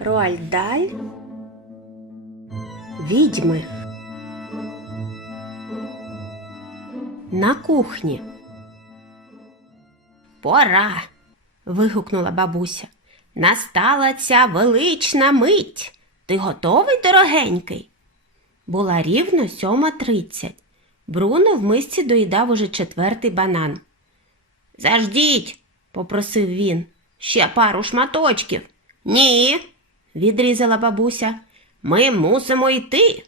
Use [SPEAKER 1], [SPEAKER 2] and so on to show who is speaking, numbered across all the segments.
[SPEAKER 1] Роальдаль. Відьми. На кухні. Пора. вигукнула бабуся. Настала ця велична мить. Ти готовий, дорогенький? Була рівно сьома тридцять. Бруно в мисці доїдав уже четвертий банан. Заждіть, попросив він. Ще пару шматочків. Ні, відрізала бабуся. Ми мусимо йти.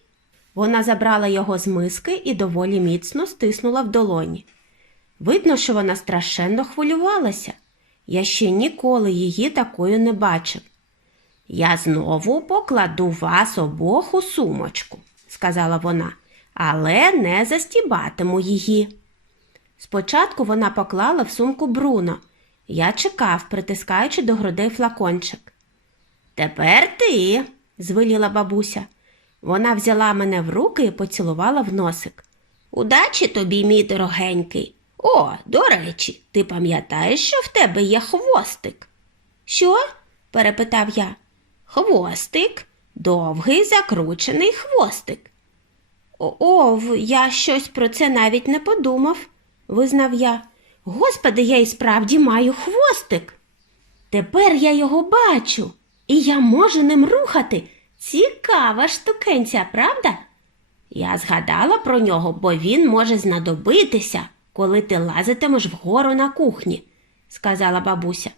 [SPEAKER 1] Вона забрала його з миски і доволі міцно стиснула в долоні. Видно, що вона страшенно хвилювалася. Я ще ніколи її такою не бачив. Я знову покладу вас обох у сумочку, сказала вона, але не застібатиму її. Спочатку вона поклала в сумку Бруно. Я чекав, притискаючи до грудей флакончик. Тепер ти, звеліла бабуся. Вона взяла мене в руки і поцілувала в носик. Удачі тобі, мій дорогенький. О, до речі, ти пам'ятаєш, що в тебе є хвостик? Що? перепитав я. Хвостик, довгий закручений хвостик. Ов, я щось про це навіть не подумав, визнав я. Господи, я і справді маю хвостик. Тепер я його бачу, і я можу ним рухати. Цікава штукенця, правда? Я згадала про нього, бо він може знадобитися, коли ти лазитимеш вгору на кухні, сказала бабуся.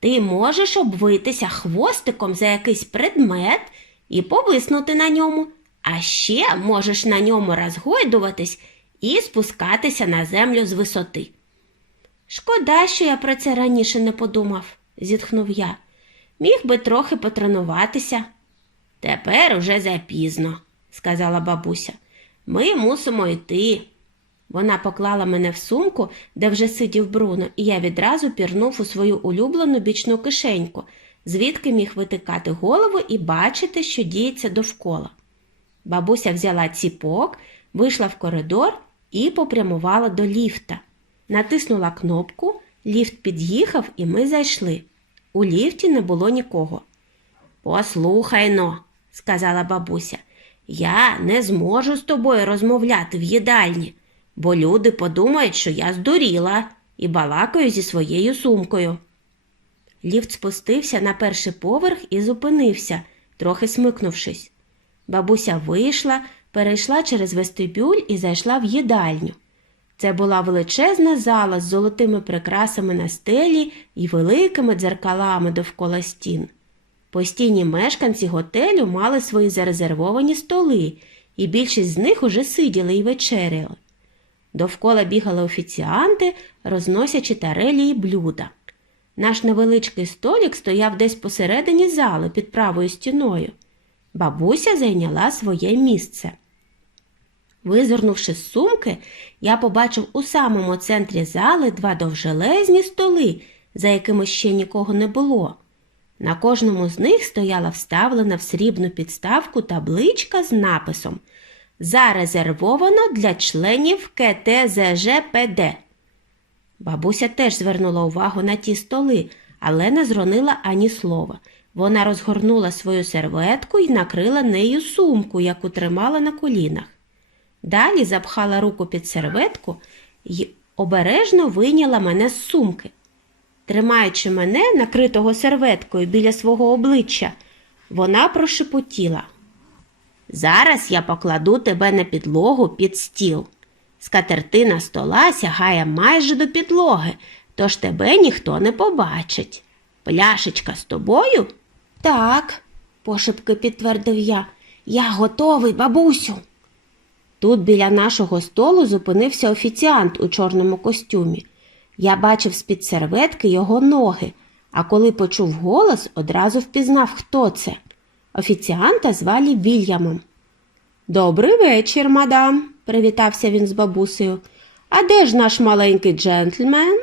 [SPEAKER 1] Ти можеш обвитися хвостиком за якийсь предмет і повиснути на ньому, а ще можеш на ньому розгойдуватись і спускатися на землю з висоти. Шкода, що я про це раніше не подумав, зітхнув я. Міг би трохи потренуватися. Тепер уже запізно, сказала бабуся. Ми мусимо йти. Вона поклала мене в сумку, де вже сидів Бруно, і я відразу пірнув у свою улюблену бічну кишеньку, звідки міг витикати голову і бачити, що діється довкола. Бабуся взяла ціпок, вийшла в коридор і попрямувала до ліфта. Натиснула кнопку, ліфт під'їхав, і ми зайшли. У ліфті не було нікого. Послухай но, сказала бабуся, я не зможу з тобою розмовляти в їдальні, бо люди подумають, що я здуріла і балакаю зі своєю сумкою. Ліфт спустився на перший поверх і зупинився, трохи смикнувшись. Бабуся вийшла, перейшла через вестибюль і зайшла в їдальню. Це була величезна зала з золотими прикрасами на стелі і великими дзеркалами довкола стін. Постійні мешканці готелю мали свої зарезервовані столи, і більшість з них уже сиділи і вечеряли. Довкола бігали офіціанти, розносячи тарелі й блюда. Наш невеличкий столік стояв десь посередині зали під правою стіною. Бабуся зайняла своє місце. Визирнувши з сумки, я побачив у самому центрі зали два довжелезні столи, за якими ще нікого не було. На кожному з них стояла вставлена в срібну підставку табличка з написом Зарезервовано для членів КТЗЖПД. Бабуся теж звернула увагу на ті столи, але не зронила ані слова. Вона розгорнула свою серветку і накрила нею сумку, яку тримала на колінах. Далі запхала руку під серветку і обережно вийняла мене з сумки. Тримаючи мене, накритого серветкою біля свого обличчя, вона прошепотіла. Зараз я покладу тебе на підлогу під стіл. Скатертина стола сягає майже до підлоги, тож тебе ніхто не побачить. Пляшечка з тобою? Так, пошепки підтвердив я. Я готовий, бабусю. Тут біля нашого столу зупинився офіціант у чорному костюмі. Я бачив з-під серветки його ноги, а коли почув голос, одразу впізнав, хто це. Офіціанта звали Вільямом. Добрий вечір, мадам, привітався він з бабусею. А де ж наш маленький джентльмен?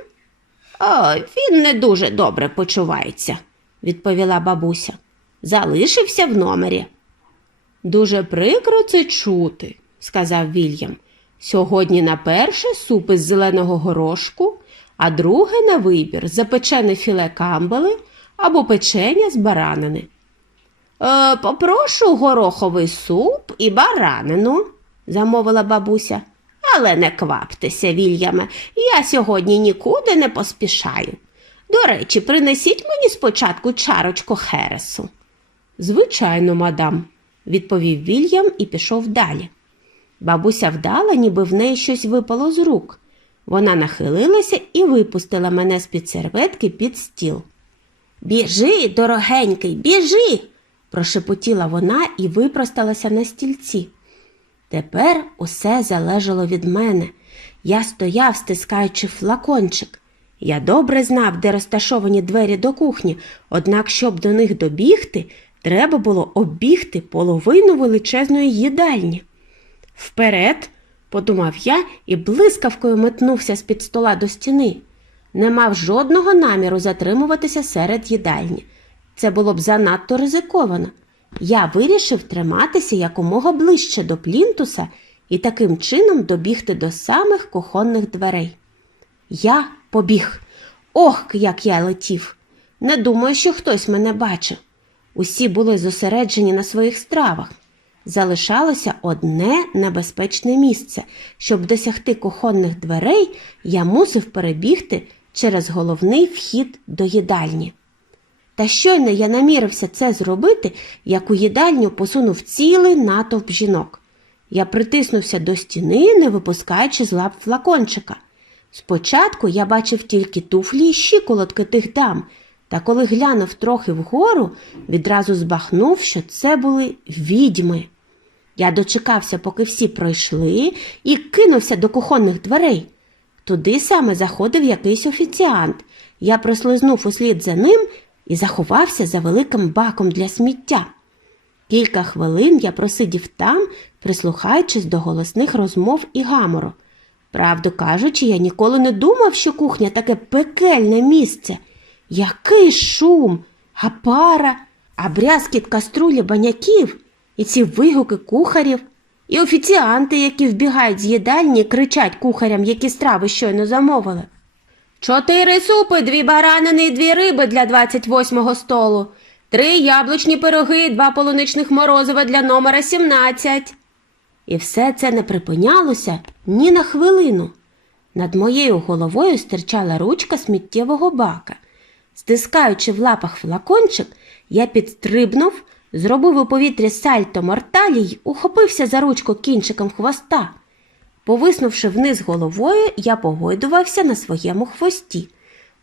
[SPEAKER 1] О, він не дуже добре почувається, відповіла бабуся. Залишився в номері. Дуже прикро це чути, сказав Вільям. Сьогодні на перше суп із зеленого горошку, а друге на вибір запечене філе камбали або печення з баранини. Е, попрошу гороховий суп і баранину, замовила бабуся. Але не кваптеся, Вільяме, я сьогодні нікуди не поспішаю. До речі, принесіть мені спочатку чарочку хересу. Звичайно, мадам, відповів Вільям і пішов далі. Бабуся вдала, ніби в неї щось випало з рук. Вона нахилилася і випустила мене з-під серветки під стіл. Біжи, дорогенький, біжи, прошепотіла вона і випросталася на стільці. Тепер усе залежало від мене. Я стояв, стискаючи флакончик. Я добре знав, де розташовані двері до кухні, однак, щоб до них добігти, треба було оббігти половину величезної їдальні. Вперед, подумав я і блискавкою метнувся з-під стола до стіни. Не мав жодного наміру затримуватися серед їдальні. Це було б занадто ризиковано. Я вирішив триматися якомога ближче до плінтуса і таким чином добігти до самих кухонних дверей. Я побіг. Ох, як я летів! Не думаю, що хтось мене бачив. Усі були зосереджені на своїх стравах. Залишалося одне небезпечне місце. Щоб досягти кухонних дверей, я мусив перебігти через головний вхід до їдальні. Та щойно я намірився це зробити, як у їдальню посунув цілий натовп жінок. Я притиснувся до стіни, не випускаючи з лап флакончика. Спочатку я бачив тільки туфлі і щиколотки тих дам, та коли глянув трохи вгору, відразу збахнув, що це були відьми. Я дочекався, поки всі пройшли, і кинувся до кухонних дверей. Туди саме заходив якийсь офіціант. Я прослизнув услід за ним і заховався за великим баком для сміття. Кілька хвилин я просидів там, прислухаючись до голосних розмов і гамору. Правду кажучи, я ніколи не думав, що кухня таке пекельне місце. Який шум, а пара, а брязкіт каструлі баняків, і ці вигуки кухарів, і офіціанти, які вбігають з їдальні, кричать кухарям, які страви щойно замовили. Чотири супи, дві баранини і дві риби для 28-го столу, три яблучні пироги, два полуничних морозива для номера 17. І все це не припинялося ні на хвилину. Над моєю головою стирчала ручка сміттєвого бака. Стискаючи в лапах флакончик, я підстрибнув, зробив у повітрі сальто морталі й ухопився за ручку кінчиком хвоста. Повиснувши вниз головою, я погойдувався на своєму хвості.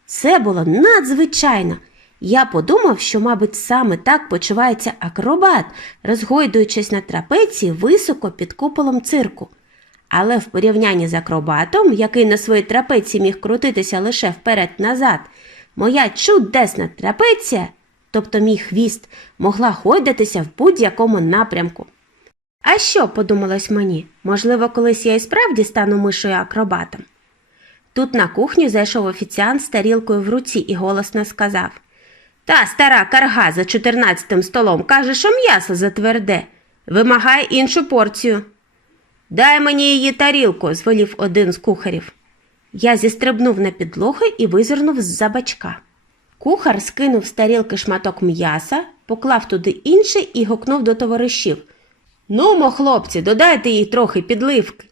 [SPEAKER 1] Це було надзвичайно. Я подумав, що, мабуть, саме так почувається акробат, розгойдуючись на трапеції високо під куполом цирку. Але в порівнянні з акробатом, який на своїй трапеції міг крутитися лише вперед-назад, моя чудесна трапеція, тобто мій хвіст, могла гойдатися в будь-якому напрямку. А що, подумалось мені, можливо, колись я і справді стану мишою акробатом. Тут на кухню зайшов офіціант з тарілкою в руці і голосно сказав Та стара карга за чотирнадцятим столом каже, що м'ясо затверде. Вимагає іншу порцію. Дай мені її тарілку, звелів один з кухарів. Я зістрибнув на підлогу і визирнув з-за бачка. Кухар скинув з тарілки шматок м'яса, поклав туди інший і гукнув до товаришів. Нумо, хлопці, додайте їй трохи підливки.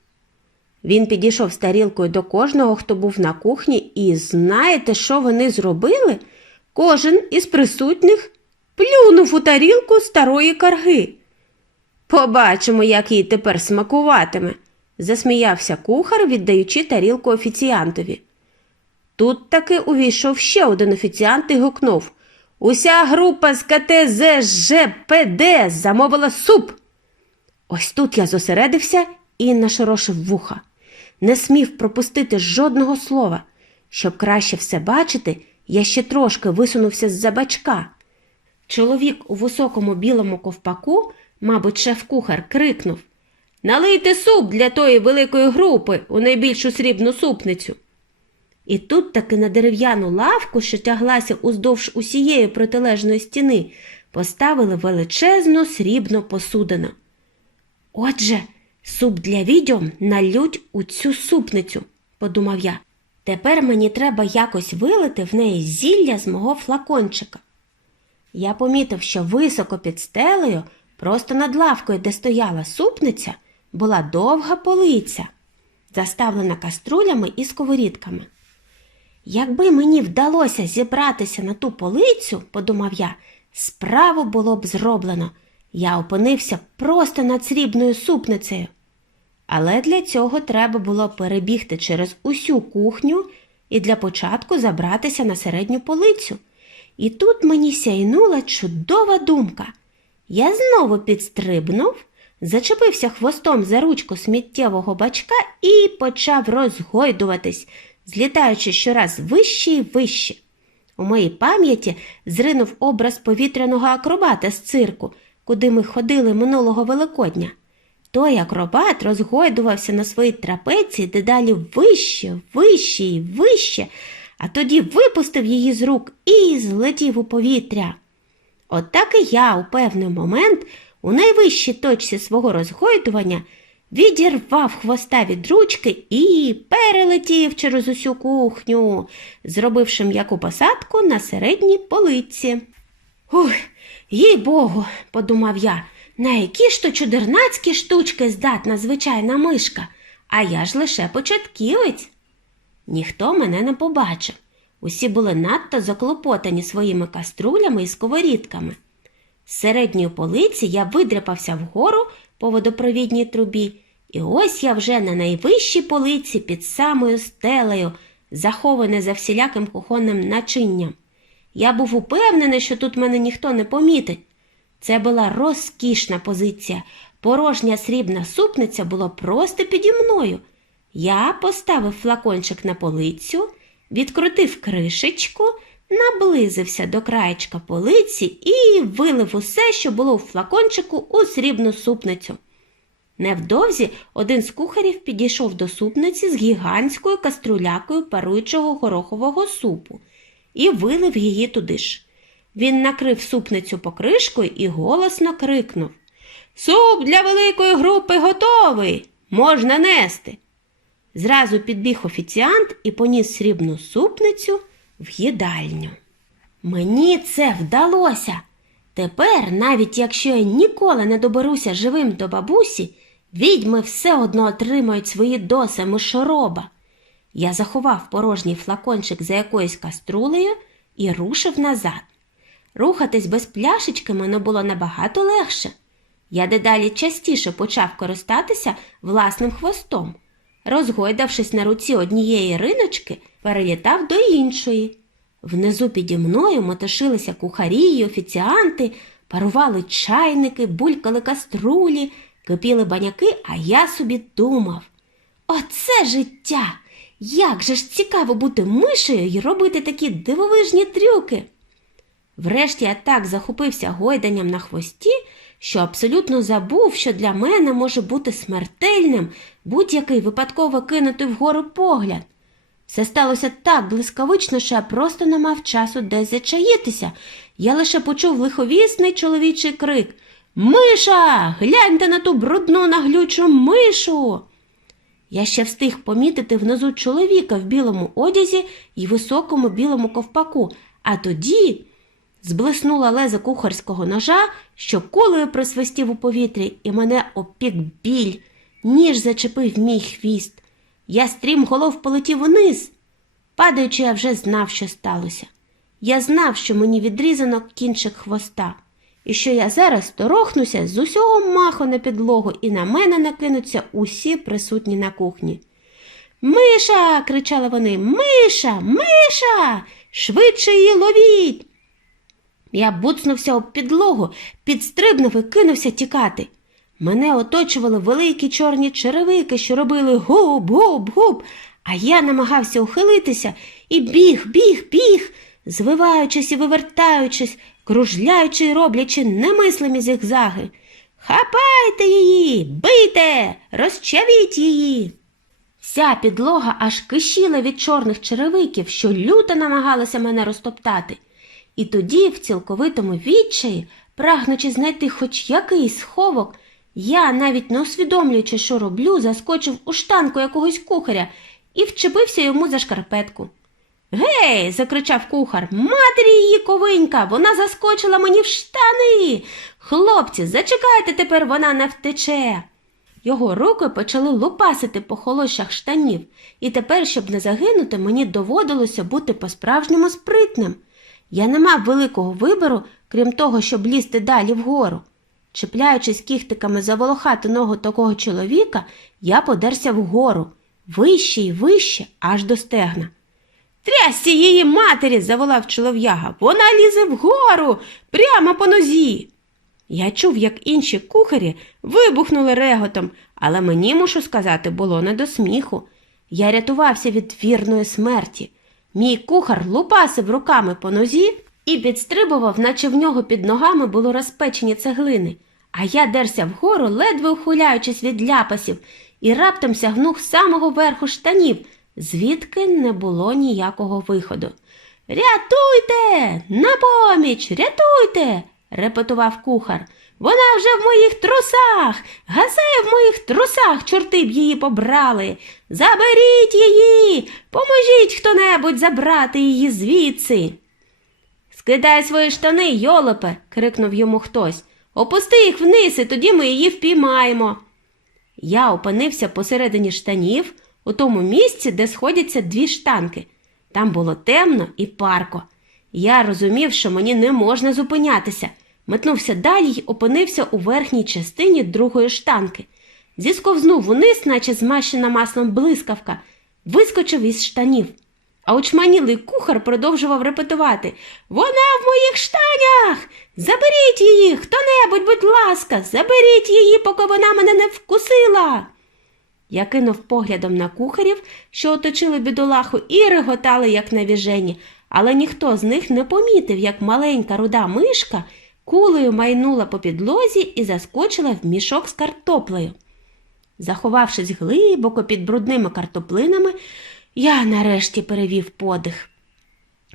[SPEAKER 1] Він підійшов з тарілкою до кожного, хто був на кухні, і знаєте, що вони зробили? Кожен із присутніх плюнув у тарілку старої карги. Побачимо, як їй тепер смакуватиме, засміявся кухар, віддаючи тарілку офіціантові. Тут таки увійшов ще один офіціант і гукнув Уся група з КТЗЖПД замовила суп. Ось тут я зосередився і нашорошив вуха. Не смів пропустити жодного слова. Щоб краще все бачити, я ще трошки висунувся з-за бачка. Чоловік у високому білому ковпаку, мабуть, шеф-кухар, крикнув Налийте суп для тої великої групи у найбільшу срібну супницю. І тут таки на дерев'яну лавку, що тяглася уздовж усієї протилежної стіни, поставили величезну срібну посудину. Отже, суп для відьом налють у цю супницю, подумав я. Тепер мені треба якось вилити в неї зілля з мого флакончика. Я помітив, що високо під стелею, просто над лавкою, де стояла супниця, була довга полиця, заставлена каструлями і сковорідками. Якби мені вдалося зібратися на ту полицю, подумав я, справу було б зроблено. Я опинився просто над срібною супницею. Але для цього треба було перебігти через усю кухню і для початку забратися на середню полицю. І тут мені сяйнула чудова думка. Я знову підстрибнув, зачепився хвостом за ручку сміттєвого бачка і почав розгойдуватись, злітаючи щораз вище і вище. У моїй пам'яті зринув образ повітряного акробата з цирку, куди ми ходили минулого Великодня. Той акробат розгойдувався на своїй трапеції дедалі вище, вище і вище, а тоді випустив її з рук і злетів у повітря. От так і я у певний момент, у найвищій точці свого розгойдування, відірвав хвоста від ручки і перелетів через усю кухню, зробивши м'яку посадку на середній полиці. Ух, їй богу, подумав я, на які ж то чудернацькі штучки здатна звичайна мишка, а я ж лише початківець. Ніхто мене не побачив. Усі були надто заклопотані своїми каструлями і сковорідками. З середньої полиці я видряпався вгору по водопровідній трубі, і ось я вже на найвищій полиці під самою стелею, захований за всіляким кухонним начинням. Я був упевнений, що тут мене ніхто не помітить. Це була розкішна позиція. Порожня срібна супниця була просто піді мною. Я поставив флакончик на полицю, відкрутив кришечку, наблизився до краєчка полиці і вилив усе, що було у флакончику, у срібну супницю. Невдовзі один з кухарів підійшов до супниці з гігантською каструлякою паруючого горохового супу і вилив її туди ж. Він накрив супницю покришкою і голосно крикнув Суп для великої групи готовий. Можна нести. Зразу підбіг офіціант і поніс срібну супницю в їдальню. Мені це вдалося. Тепер, навіть якщо я ніколи не доберуся живим до бабусі, відьми все одно отримають свої доси мишороба. Я заховав порожній флакончик за якоюсь каструлею і рушив назад. Рухатись без пляшечки мене було набагато легше. Я дедалі частіше почав користатися власним хвостом. Розгойдавшись на руці однієї риночки, перелітав до іншої. Внизу піді мною мотошилися кухарі й офіціанти, парували чайники, булькали каструлі, кипіли баняки, а я собі думав. Оце життя! Як же ж цікаво бути мишею і робити такі дивовижні трюки! Врешті я так захопився гойданням на хвості, що абсолютно забув, що для мене може бути смертельним будь-який випадково кинутий вгору погляд. Все сталося так блискавично, що я просто не мав часу десь зачаїтися. Я лише почув лиховісний чоловічий крик Миша, гляньте на ту брудну наглючу мишу. Я ще встиг помітити внизу чоловіка в білому одязі і високому білому ковпаку, а тоді Зблиснула леза кухарського ножа, що кулею присвистів у повітрі, і мене опік біль, ніж зачепив мій хвіст. Я стрім голов полетів униз. Падаючи, я вже знав, що сталося. Я знав, що мені відрізано кінчик хвоста, і що я зараз торохнуся з усього маху на підлогу, і на мене накинуться усі присутні на кухні. Миша. кричали вони. Миша, Миша, швидше її ловіть. Я буцнувся об підлогу, підстрибнув і кинувся тікати. Мене оточували великі чорні черевики, що робили губ, губ, губ, а я намагався ухилитися і біг, біг, біг, звиваючись і вивертаючись, кружляючи і роблячи немислимі зігзаги. Хапайте її, бийте, розчавіть її. Вся підлога аж кишіла від чорних черевиків, що люто намагалися мене розтоптати. І тоді, в цілковитому відчаї, прагнучи знайти хоч якийсь сховок, я, навіть не усвідомлюючи, що роблю, заскочив у штанку якогось кухаря і вчепився йому за шкарпетку. Гей, закричав кухар, матері її ковинька, вона заскочила мені в штани. Хлопці, зачекайте тепер вона не втече. Його руки почали лупасити по холощах штанів, і тепер, щоб не загинути, мені доводилося бути по-справжньому спритним. Я не мав великого вибору, крім того, щоб лізти далі вгору. Чіпляючись кіхтиками за волохату ногу такого чоловіка, я подерся вгору, вище і вище, аж до стегна. Трясся її матері, заволав чолов'яга. Вона лізе вгору, прямо по нозі. Я чув, як інші кухарі вибухнули реготом, але мені, мушу сказати, було не до сміху. Я рятувався від вірної смерті. Мій кухар лупасив руками по нозі і підстрибував, наче в нього під ногами були розпечені цеглини. А я дерся вгору, ледве ухиляючись від ляпасів, і раптом сягнув самого верху штанів, звідки не було ніякого виходу. Рятуйте, на поміч, рятуйте, репетував кухар. Вона вже в моїх трусах, газею в моїх трусах, чорти б її побрали. Заберіть її, поможіть хто-небудь забрати її звідси. Скидай свої штани, йолопе, крикнув йому хтось. Опусти їх вниз, і тоді ми її впіймаємо. Я опинився посередині штанів, у тому місці, де сходяться дві штанки. Там було темно і парко. Я розумів, що мені не можна зупинятися. Метнувся далі й опинився у верхній частині другої штанки. Зісковзнув униз, наче змащена маслом блискавка, вискочив із штанів. А очманілий кухар продовжував репетувати Вона в моїх штанях. Заберіть її, хто-небудь, будь ласка, заберіть її, поки вона мене не вкусила. Я кинув поглядом на кухарів, що оточили бідолаху, і реготали, як навіжені, але ніхто з них не помітив, як маленька руда мишка кулею майнула по підлозі і заскочила в мішок з картоплею. Заховавшись глибоко під брудними картоплинами, я нарешті перевів подих.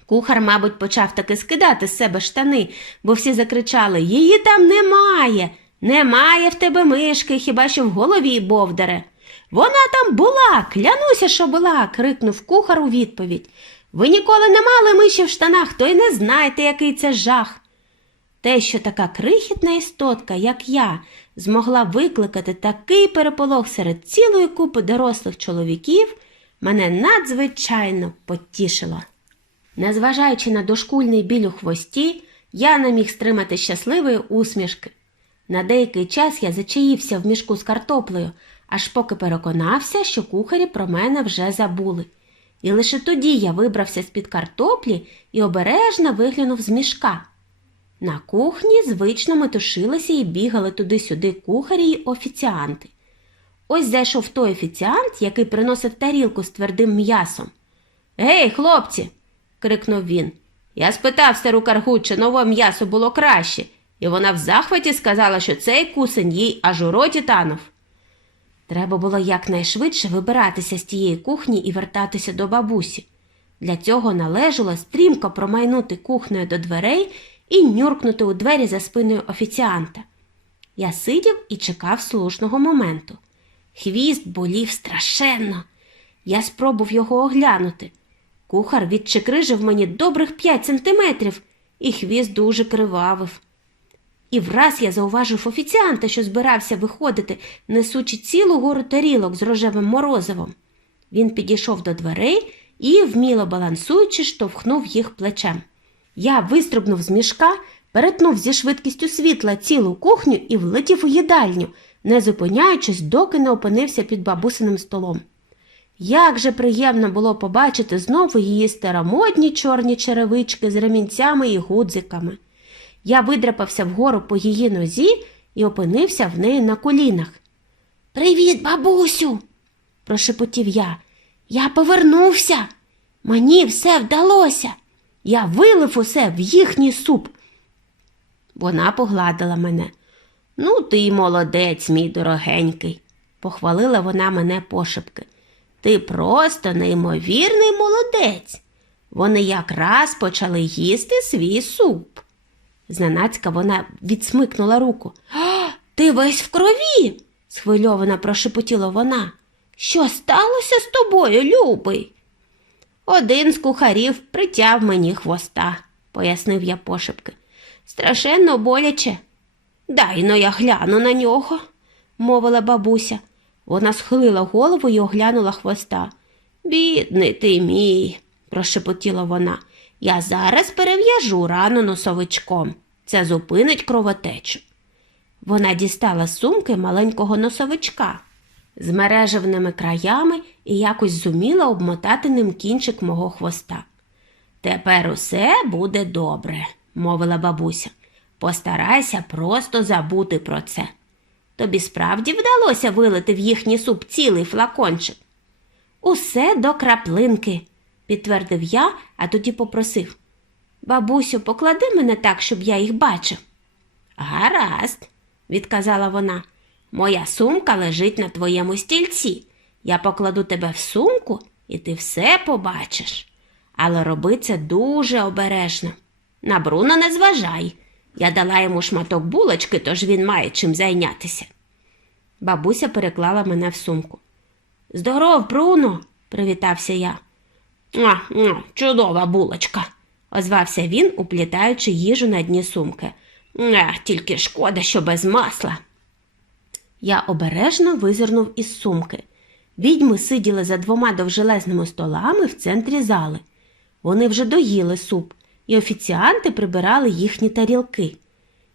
[SPEAKER 1] Кухар, мабуть, почав таки скидати з себе штани, бо всі закричали Її там немає. Немає в тебе мишки, хіба що в голові бовдаре. Вона там була, клянуся, що була, крикнув кухар у відповідь. Ви ніколи не мали миші в штанах, то й не знаєте, який це жах. Те, що така крихітна істотка, як я, змогла викликати такий переполох серед цілої купи дорослих чоловіків, мене надзвичайно потішило. Незважаючи на дошкульний біль у хвості, я не міг стримати щасливої усмішки. На деякий час я зачаївся в мішку з картоплею, аж поки переконався, що кухарі про мене вже забули. І лише тоді я вибрався з-під картоплі і обережно виглянув з мішка. На кухні звично метушилися і бігали туди-сюди кухарі й офіціанти. Ось зайшов той офіціант, який приносив тарілку з твердим м'ясом. Гей, хлопці. крикнув він. Я спитав стару каргу, чи нове м'ясо було краще, і вона в захваті сказала, що цей кусень їй аж у роті танув. Треба було якнайшвидше вибиратися з тієї кухні і вертатися до бабусі. Для цього належало стрімко промайнути кухнею до дверей і нюркнути у двері за спиною офіціанта. Я сидів і чекав слушного моменту. Хвіст болів страшенно. Я спробував його оглянути. Кухар відчекрижив мені добрих п'ять сантиметрів, і хвіст дуже кривавив. І враз я зауважив офіціанта, що збирався виходити, несучи цілу гору тарілок з рожевим морозивом. Він підійшов до дверей і, вміло балансуючи, штовхнув їх плечем. Я вистрибнув з мішка, перетнув зі швидкістю світла цілу кухню і влетів у їдальню, не зупиняючись, доки не опинився під бабусиним столом. Як же приємно було побачити знову її старомодні чорні черевички з ремінцями і гудзиками. Я видряпався вгору по її нозі і опинився в неї на колінах. Привіт, бабусю, прошепотів я. Я повернувся. Мені все вдалося. Я вилив усе в їхній суп. Вона погладила мене. Ну, ти молодець, мій дорогенький, похвалила вона мене пошепки. Ти просто неймовірний молодець. Вони якраз почали їсти свій суп. Зненацька вона відсмикнула руку. «А, Ти весь в крові, схвильовано прошепотіла вона. Що сталося з тобою, любий? Один з кухарів притяв мені хвоста, пояснив я пошепки. Страшенно боляче. Дай но я гляну на нього, мовила бабуся. Вона схилила голову і оглянула хвоста. Бідний ти мій, прошепотіла вона. Я зараз перев'яжу рану носовичком. Це зупинить кровотечу. Вона дістала з сумки маленького носовичка з мережевними краями і якось зуміла обмотати ним кінчик мого хвоста. Тепер усе буде добре, мовила бабуся. Постарайся просто забути про це. Тобі справді вдалося вилити в їхній суп цілий флакончик. Усе до краплинки, підтвердив я, а тоді попросив. Бабусю, поклади мене так, щоб я їх бачив. Гаразд, відказала вона. Моя сумка лежить на твоєму стільці. Я покладу тебе в сумку, і ти все побачиш. Але роби це дуже обережно. На Бруно не зважай. Я дала йому шматок булочки, тож він має чим зайнятися. Бабуся переклала мене в сумку. Здоров, Бруно, привітався я. «А, а, чудова булочка, озвався він, уплітаючи їжу на дні сумки. «Е, тільки шкода, що без масла. Я обережно визирнув із сумки. Відьми сиділи за двома довжелезними столами в центрі зали. Вони вже доїли суп, і офіціанти прибирали їхні тарілки.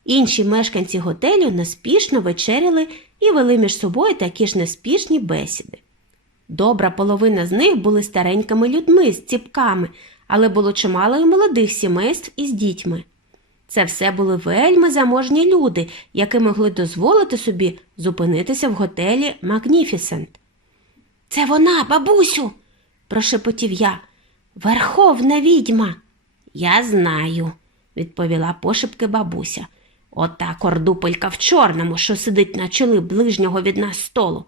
[SPEAKER 1] Інші мешканці готелю неспішно вечеряли і вели між собою такі ж неспішні бесіди. Добра половина з них були старенькими людьми з ціпками, але було чимало і молодих сімейств із дітьми. Це все були вельми заможні люди, які могли дозволити собі зупинитися в готелі Магніфісент. Це вона, бабусю, прошепотів я. Верховна відьма. Я знаю, відповіла пошепки бабуся. Ота кордупелька в чорному, що сидить на чолі ближнього від нас столу.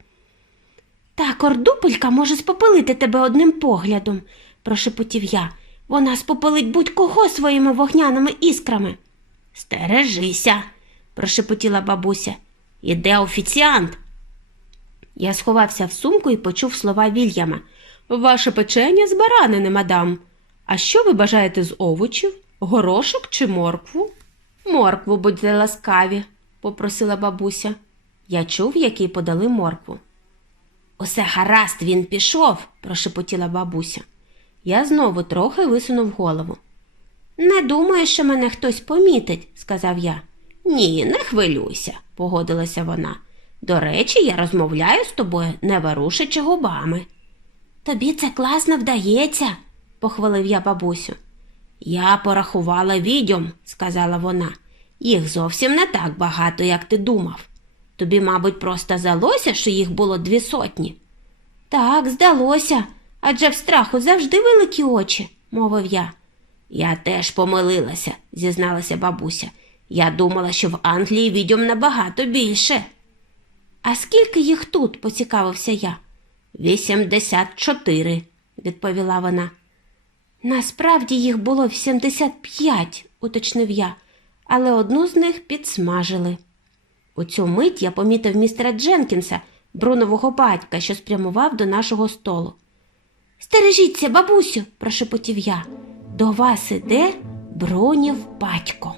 [SPEAKER 1] Та кордупелька може спопилити тебе одним поглядом, прошепотів я. Вона спопилить будь-кого своїми вогняними іскрами. Стережися, прошепотіла бабуся. Іде офіціант. Я сховався в сумку і почув слова Вільяма. Ваше печення з баранини, мадам. А що ви бажаєте з овочів? Горошок чи моркву? Моркву, будьте ласкаві, попросила бабуся. Я чув, як їй подали моркву. Усе гаразд, він пішов, прошепотіла бабуся. Я знову трохи висунув голову. Не думаю, що мене хтось помітить, сказав я. Ні, не хвилюйся, погодилася вона. До речі, я розмовляю з тобою, не ворушачи губами. Тобі це класно вдається, похвалив я бабусю. Я порахувала відьом, сказала вона. Їх зовсім не так багато, як ти думав. Тобі, мабуть, просто здалося, що їх було дві сотні. Так, здалося, адже в страху завжди великі очі, мовив я. Я теж помилилася, зізналася бабуся. Я думала, що в Англії відьом набагато більше. А скільки їх тут? поцікавився я. Вісімдесят чотири, відповіла вона. Насправді їх було вісімдесят п'ять, уточнив я, але одну з них підсмажили. У цю мить я помітив містера Дженкінса, Брунового батька, що спрямував до нашого столу. Стережіться, бабусю, прошепотів я. До вас іде Бронів батько.